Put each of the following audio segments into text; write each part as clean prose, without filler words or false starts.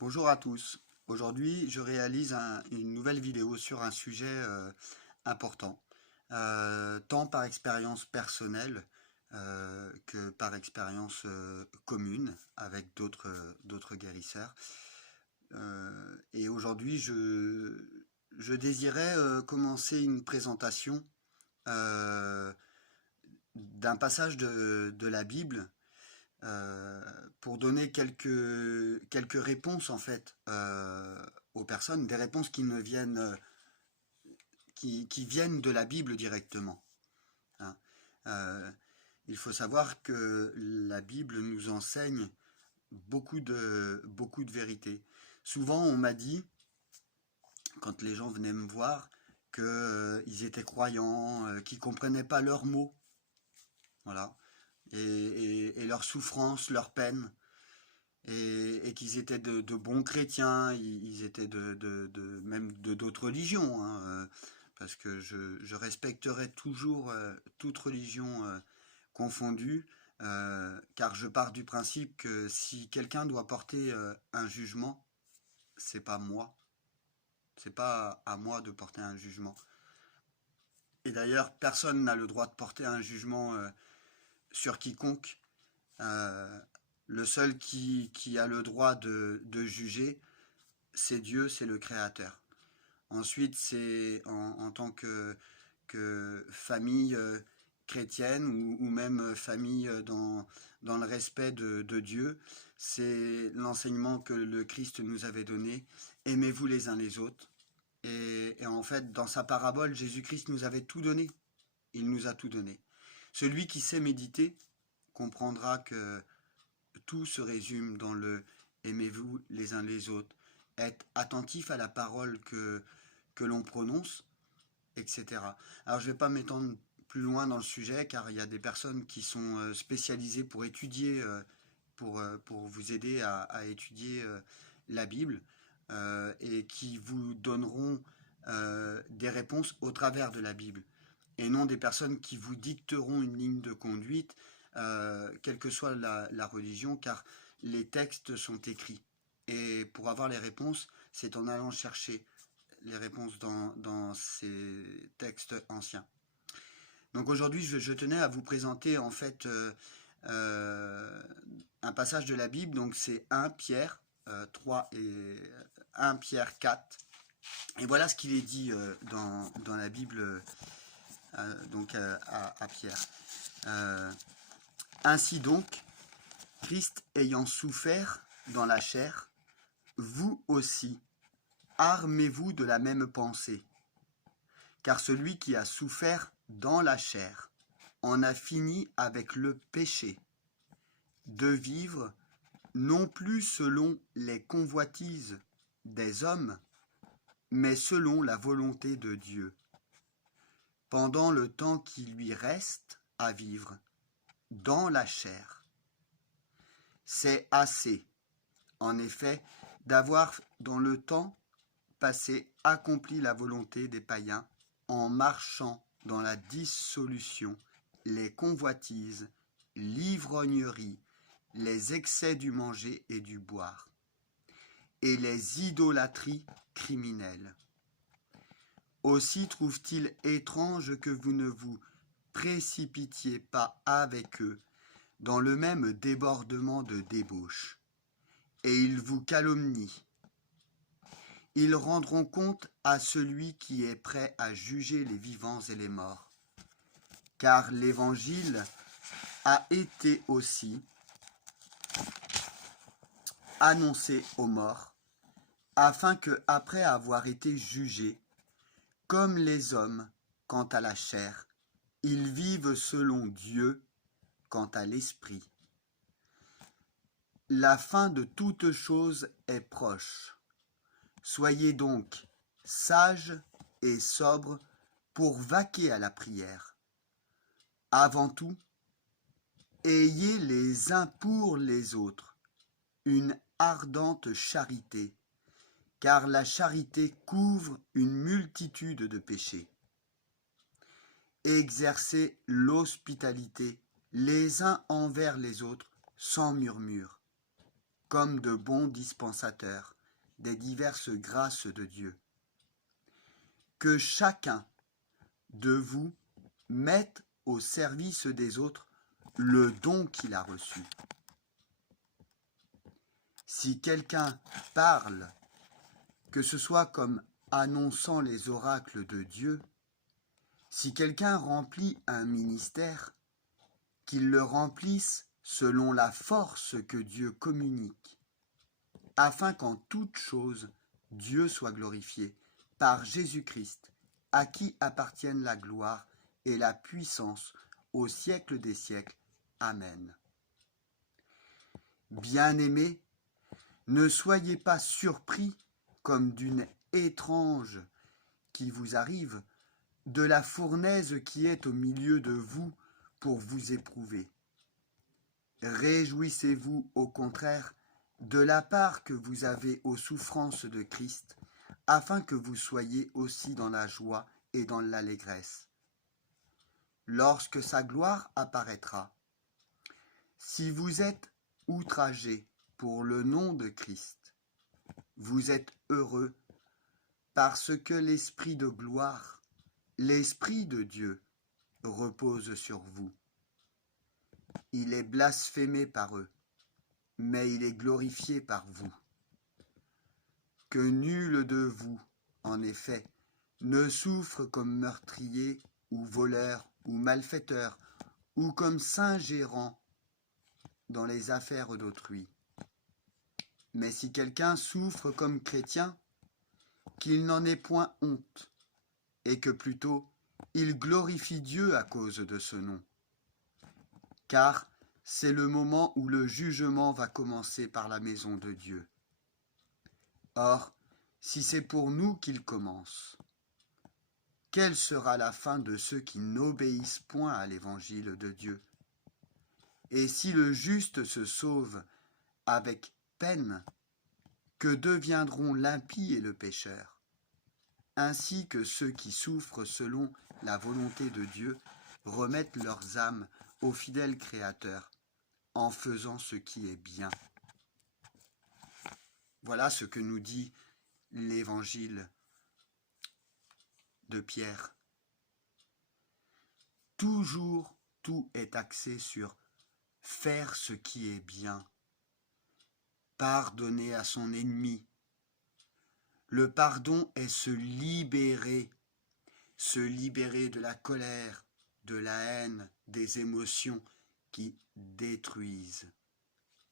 Bonjour à tous. Aujourd'hui, je réalise une nouvelle vidéo sur un sujet important, tant par expérience personnelle que par expérience commune avec d'autres guérisseurs. Et aujourd'hui, je désirais commencer une présentation euh, d'un passage de la Bible euh, pour donner quelques réponses en fait aux personnes, des réponses qui ne viennent, qui viennent de la Bible directement, hein. Euh, il faut savoir que la Bible nous enseigne beaucoup de vérités. Souvent, on m'a dit, quand les gens venaient me voir, qu'ils étaient croyants, qu'ils comprenaient pas leurs mots, voilà, et leurs souffrances, leurs peines. Et qu'ils étaient de bons chrétiens, ils étaient même de d'autres religions, hein, parce que je respecterai toujours toute religion confondue, car je pars du principe que si quelqu'un doit porter un jugement, c'est pas moi, c'est pas à moi de porter un jugement. Et d'ailleurs, personne n'a le droit de porter un jugement sur quiconque. Euh, le seul qui a le droit de juger, c'est Dieu, c'est le Créateur. Ensuite, c'est en tant que famille chrétienne ou même famille dans le respect de Dieu, c'est l'enseignement que le Christ nous avait donné. Aimez-vous les uns les autres. Et en fait, dans sa parabole, Jésus-Christ nous avait tout donné. Il nous a tout donné. Celui qui sait méditer comprendra que tout se résume dans le aimez-vous les uns les autres, être attentif à la parole que l'on prononce, etc. Alors je ne vais pas m'étendre plus loin dans le sujet car il y a des personnes qui sont spécialisées pour étudier, pour vous aider à étudier la Bible et qui vous donneront des réponses au travers de la Bible et non des personnes qui vous dicteront une ligne de conduite, quelle que soit la religion, car les textes sont écrits. Et pour avoir les réponses, c'est en allant chercher les réponses dans ces textes anciens. Donc aujourd'hui, je tenais à vous présenter en fait un passage de la Bible, donc c'est 1 Pierre 3 et 1 Pierre 4. Et voilà ce qu'il est dit dans la Bible donc à Pierre. Euh, Ainsi donc, Christ ayant souffert dans la chair, vous aussi, armez-vous de la même pensée. Car celui qui a souffert dans la chair en a fini avec le péché, de vivre non plus selon les convoitises des hommes, mais selon la volonté de Dieu, pendant le temps qui lui reste à vivre dans la chair. C'est assez, en effet, d'avoir dans le temps passé accompli la volonté des païens en marchant dans la dissolution, les convoitises, l'ivrognerie, les excès du manger et du boire, et les idolâtries criminelles. Aussi trouve-t-il étrange que vous ne vous précipitiez pas avec eux dans le même débordement de débauche. Et ils vous calomnient. Ils rendront compte à celui qui est prêt à juger les vivants et les morts. Car l'Évangile a été aussi annoncé aux morts, afin que, après avoir été jugés, comme les hommes quant à la chair, ils vivent selon Dieu quant à l'esprit. La fin de toute chose est proche. Soyez donc sages et sobres pour vaquer à la prière. Avant tout, ayez les uns pour les autres une ardente charité, car la charité couvre une multitude de péchés. Exercez l'hospitalité les uns envers les autres sans murmure. comme de bons dispensateurs des diverses grâces de Dieu. Que chacun de vous mette au service des autres le don qu'il a reçu. Si quelqu'un parle, que ce soit comme annonçant les oracles de Dieu, si quelqu'un remplit un ministère, qu'il le remplisse selon la force que Dieu communique, afin qu'en toute chose Dieu soit glorifié par Jésus-Christ, à qui appartiennent la gloire et la puissance au siècle des siècles. Amen. Bien-aimés, ne soyez pas surpris comme d'une étrange qui vous arrive, de la fournaise qui est au milieu de vous pour vous éprouver. Réjouissez-vous au contraire de la part que vous avez aux souffrances de Christ, afin que vous soyez aussi dans la joie et dans l'allégresse. Lorsque sa gloire apparaîtra, si vous êtes outragés pour le nom de Christ, vous êtes heureux parce que l'Esprit de gloire, l'Esprit de Dieu, repose sur vous. Il est blasphémé par eux, mais il est glorifié par vous. Que nul de vous, en effet, ne souffre comme meurtrier ou voleur ou malfaiteur ou comme s'ingérant dans les affaires d'autrui. Mais si quelqu'un souffre comme chrétien, qu'il n'en ait point honte, et que plutôt il glorifie Dieu à cause de ce nom. Car c'est le moment où le jugement va commencer par la maison de Dieu. Or, si c'est pour nous qu'il commence, quelle sera la fin de ceux qui n'obéissent point à l'évangile de Dieu? Et si le juste se sauve avec peine, que deviendront l'impie et le pécheur? Ainsi que ceux qui souffrent selon la volonté de Dieu remettent leurs âmes au fidèle Créateur en faisant ce qui est bien. Voilà ce que nous dit l'évangile de Pierre. Toujours, tout est axé sur faire ce qui est bien, pardonner à son ennemi. Le pardon est se libérer de la colère, de la haine, des émotions qui détruisent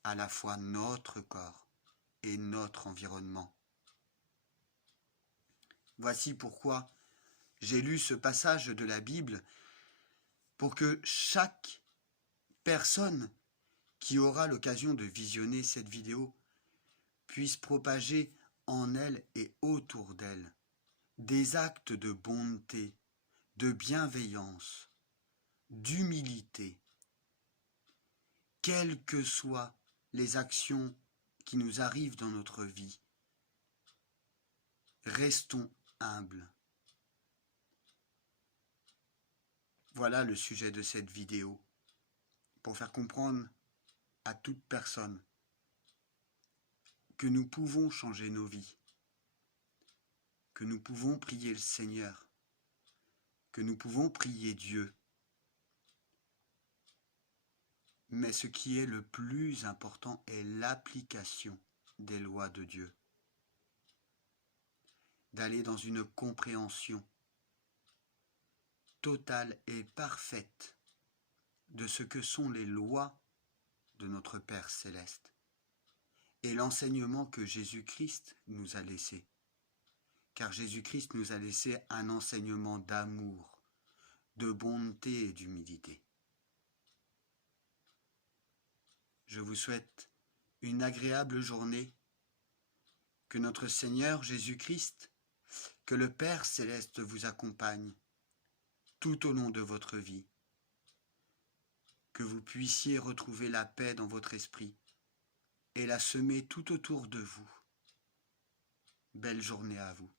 à la fois notre corps et notre environnement. Voici pourquoi j'ai lu ce passage de la Bible, pour que chaque personne qui aura l'occasion de visionner cette vidéo puisse propager en elle et autour d'elle des actes de bonté, de bienveillance, d'humilité, quelles que soient les actions qui nous arrivent dans notre vie. Restons humbles. Voilà le sujet de cette vidéo, pour faire comprendre à toute personne que nous pouvons changer nos vies, que nous pouvons prier le Seigneur, que nous pouvons prier Dieu. Mais ce qui est le plus important est l'application des lois de Dieu. D'aller dans une compréhension totale et parfaite de ce que sont les lois de notre Père Céleste et l'enseignement que Jésus-Christ nous a laissé. Car Jésus-Christ nous a laissé un enseignement d'amour, de bonté et d'humilité. Je vous souhaite une agréable journée, que notre Seigneur Jésus-Christ, que le Père Céleste vous accompagne tout au long de votre vie, que vous puissiez retrouver la paix dans votre esprit et la semer tout autour de vous. Belle journée à vous.